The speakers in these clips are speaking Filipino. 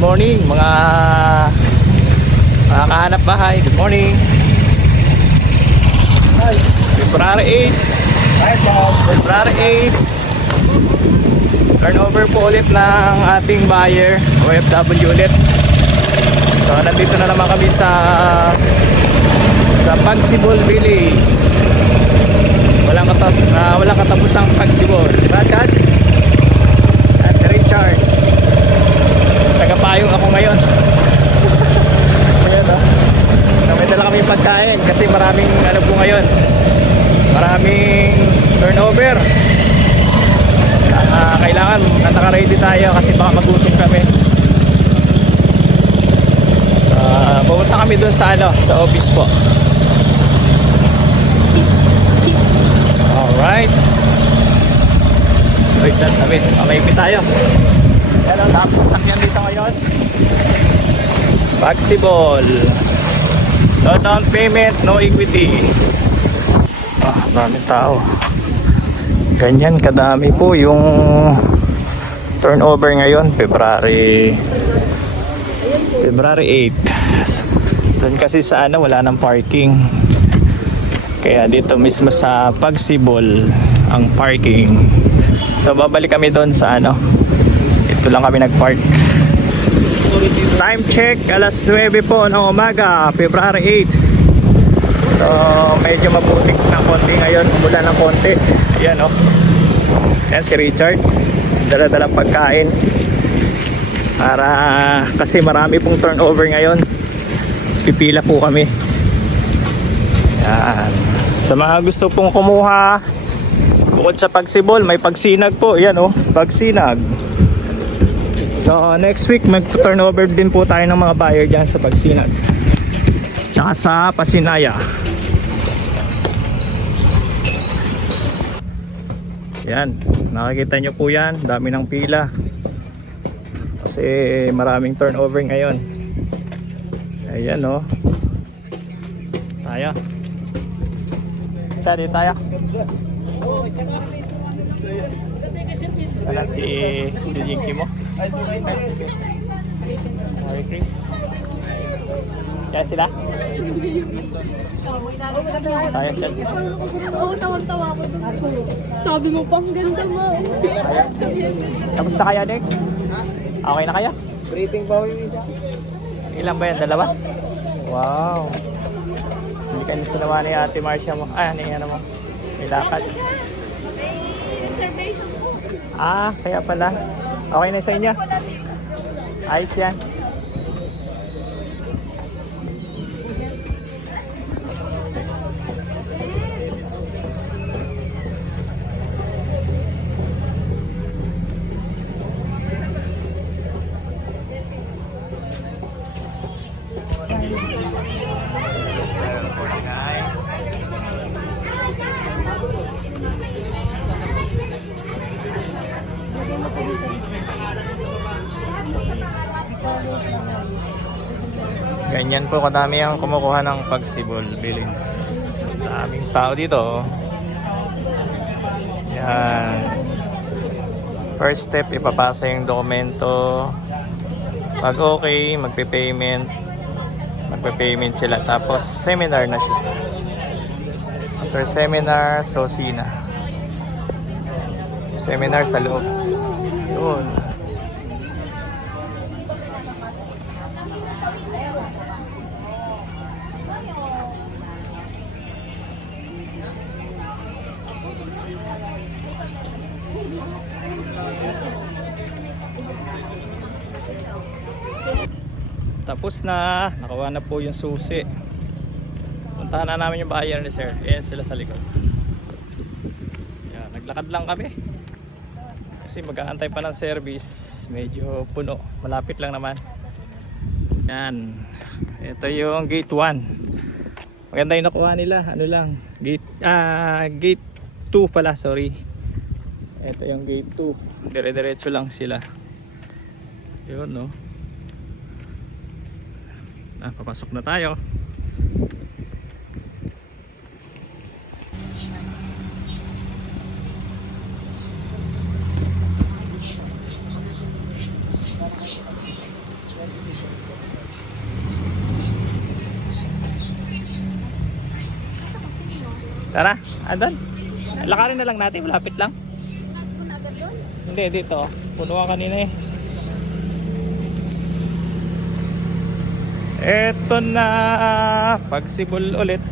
morning mga kahanap bahay. Good morning. February 8. Turnover po ulit ng ating buyer, OFW ulit. So nandito na naman kami sa Pagsibol Village. Walang katapusang Pagsibol. Rakat? Si Richard. Tagapayong ako ngayon. Ayan o. May dala kami pagkain kasi maraming po ngayon. Maraming turnover. Kailangan naka-ready tayo kasi baka magutom kami. So, pumunta kami dun sa sa office po. Alright. Wait lang, mamayipin tayo. Hello, tapos sasakyan dito ngayon. Pagsibol. No down payment, no equity. Maraming tao. Ganyan kadami po yung turnover ngayon, February 8. Doon kasi sa wala nang parking. Kaya dito mismo sa Pagsibol ang parking. So babalik kami doon sa ito lang kami nagpark. Time check, alas 9 po ng umaga, February 8. So medyo maputik ng konti ngayon, umulan ng konti. Ayan yan si Richard, dala-dalang pagkain para kasi marami pong turnover ngayon. Pipila po kami. Yan. Sa mga gusto pong kumuha, bukod sa Pagsibol, may Pagsinag po. Yan Pagsinag. So next week mag-turnover din po tayo ng mga buyer dyan sa Pagsinag. Tsaka sa Pasinaya. Yan, nakikita nyo po yan, dami ng pila kasi maraming turnover ngayon. Ayan tayo. Saan dito tayo? Sana si Jinky mo? Merry Chris. Kaya sila? Kaya siya. Oo, tawag-tawa ko doon. Sabi mo pang ganda mo. Kamusta kaya, Nick? Okay na kaya? Briefing pa yung isa. Ilan ba yan? Dalawa? Wow. Hindi ka nasunawa ni Ate Marcia mo. Mo. May lakad. Reservation po. Kaya pala. Okay na sa inyo? Ayos yan. Ganyan po kadami ang kumukuha ng Pagsibol Village. Daming tao dito. Yan. First step, ipapasa yung dokumento. Pag okay, magpe-payment sila. Tapos seminar na siya. After seminar, Sosina. Seminar sa loob. Yun. Tapos na, nakuha na po yung susi. Puntahan na namin yung buyer ni sir. Ayan sila sa likod. Yan, naglakad lang kami kasi mag-aantay pa ng service. Medyo puno, malapit lang naman. Yan, ito yung gate 1. Maganda yung nakuha nila. Gate 2 pala, sorry. Ito yung gate 2. Dire-diretso lang sila. Yun papasok na tayo. Tara, andun. Lakarin na lang natin, malapit lang. Hindi, dito. Puno ka kanina eh. Eto na, pagsibol ulit.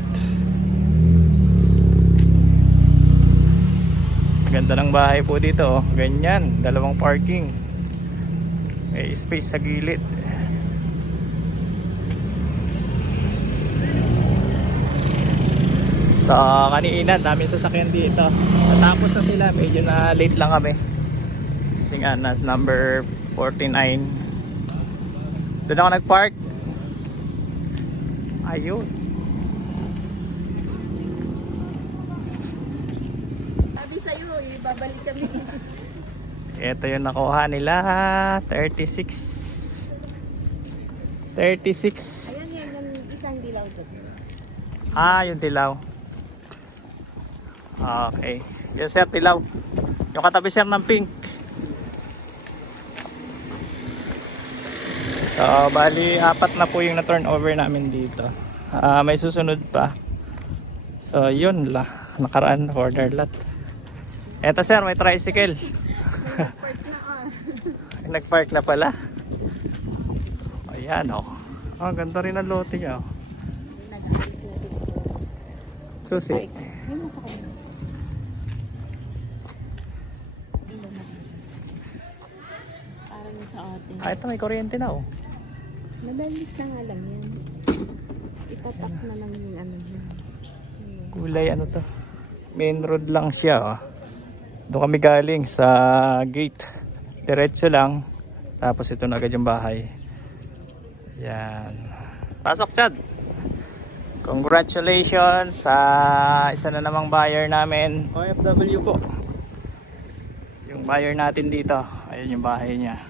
Ganda ng bahay po dito, oh. Ganyan, dalawang parking. May space sa gilid. So kanina daming sasakyan dito. Natapos na sila, medyo na late lang kami. Kasi nga nas number 49. Doon ako nagpark. Ayun. Sabi sa'yo, ibabalik kami. Ito yung nakuha nila, 36. 36. Ayan yan, yung isang dilaw to. Ah, yung dilaw. Okay. Yung sir, dilaw. Yung katabi sir ng pink. So, bali, 4 na po yung na-turnover namin dito. May susunod pa. So, yun la. Nakaraan, order lot. Eto sir, may tricycle. Nagpark na pala. Ayan, oh. Oh, ganda rin ang lote niya, oh. Susi. Parang sa atin. Ah, ito may kuryente na, oh. Madalis na nga lang yan. Itatak na lang yung ano yun. Kulay ano to? Main road lang siya, oh. Doon kami galing sa gate. Diretso lang. Tapos ito na agad yung bahay. Yan. Pasok, Chad. Congratulations sa isa na namang buyer namin. OFW po. Yung buyer natin dito. Ayun yung bahay niya.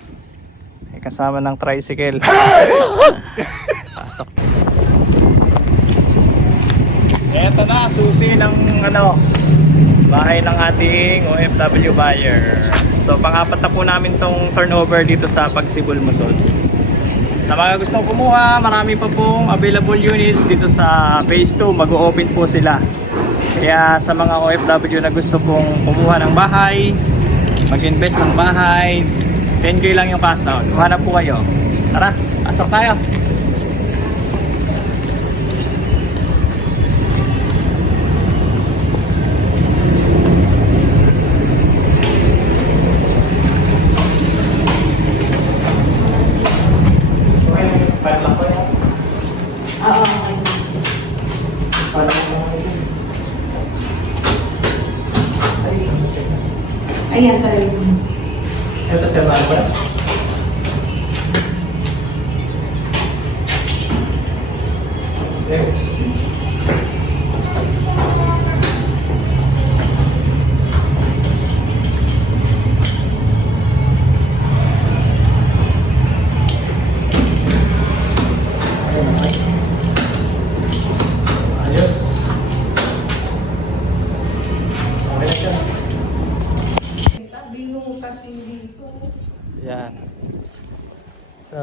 May kasama ng tricycle. Pasok. Eto na, susi ng ano, bahay ng ating OFW buyer. So pang-apat na po namin tong turnover dito sa Pagsibol, Musol. Sa mga gustong kumuha, marami pa pong available units dito sa phase 2. Mag-o-open po sila. Kaya sa mga OFW na gusto pong kumuha ng bahay, mag-invest ng bahay, 10K lang yung cash out. Kuha na po kayo. Tara, pasok tayo. Ayan talaga. Ito sa mga Yes. Ayos. Okay na siya. Binutas dito. Yan. So,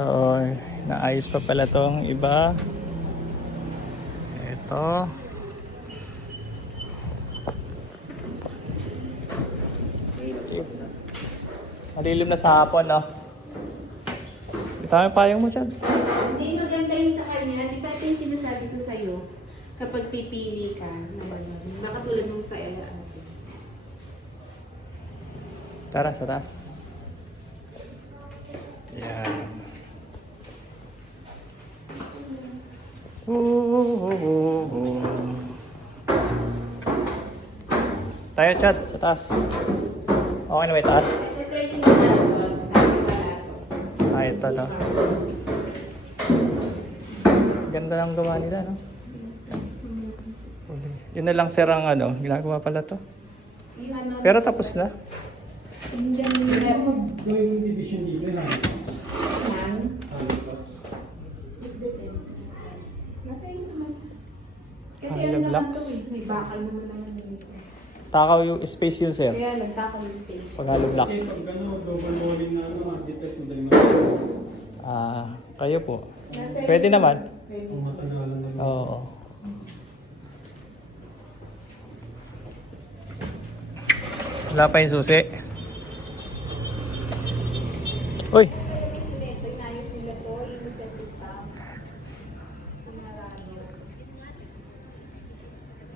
naayos pa pala tong iba. Ito. Malilim na sa hapon, no? Ito yung payong mo dyan. Hindi maganda yung sa kanya. Di ba ito yung sinasabi ko sa'yo? Kapag pipili ka, nakatulad mong sa ela. Tara, sa taas. Yan. Tayo, Chad, sa taas. Okay na ba yung taas? Ah, ito, no? Ganda ng gawa nila, no? Yun na lang, sir, ang ano, ginagawa pala to. Pero tapos na. Yung division dito lang. Kasi Ah, ano naman blocks. to eh, may bakal naman dito. Takaw yung space yun, sir. Kaya nagtakaw yung space. Paghalo block. Kasi pag gano'n, double rolling na ano, dito madaling Ah, kayo po. Nasa Pwede naman. Pwede. matagalan na rin. Oo. Wala pa yung susi. Uy!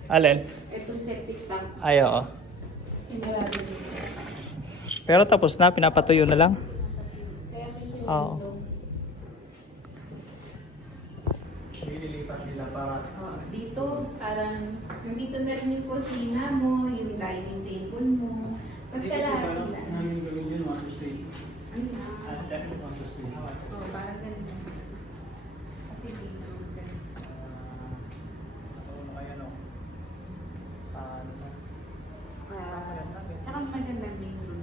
Alin? Itong septic tank. Ay, oo. Sinarado dito. Pero tapos na, pinapatuyo na lang. Kaya may Oo. sinunod. Ililipat nila para... Dito, parang nandito na rin yung kusina mo, yung dining table mo. Tapos Kasi parang kalahati lang. namin gawin yun, mga stay. Ano na? Mga stay. Oo, parang ganun. Kasi dito, ganun. Tsaka magandang main room.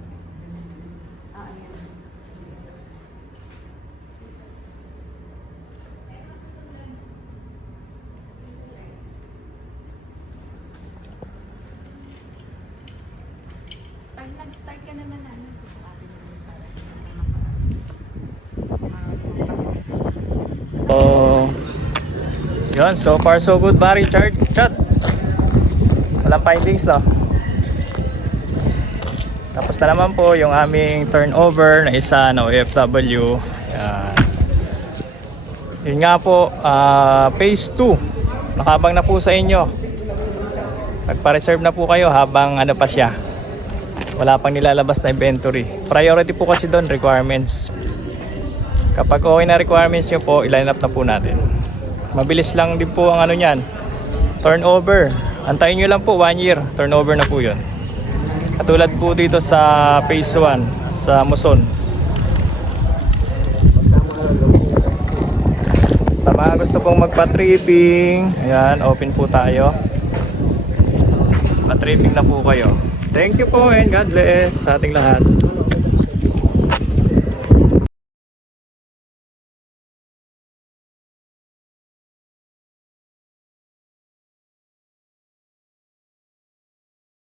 Ayan. Pag nag-start ka naman namin, susukatin mo yung para Oh, yun, so far so good, Barry. Chat. Walang findings, no? Tapos na naman po yung aming turnover na isa na OFW. Yan. Yun nga po, phase 2. Nakabang na po sa inyo. Nagpa-reserve na po kayo habang ano pa siya. Wala pang nilalabas na inventory. Priority po kasi doon, requirements. Kapag okay na requirements nyo po, i-line up na po natin. Mabilis lang din po ang ano nyan. Turnover. Antayin nyo lang po 1 year. Turnover na po yun. Katulad po dito sa phase 1 sa Muson. Sa mga gusto pong magpa-tripping, ayan, open po tayo. Pa-tripping na po kayo. Thank you po and God bless sa ating lahat.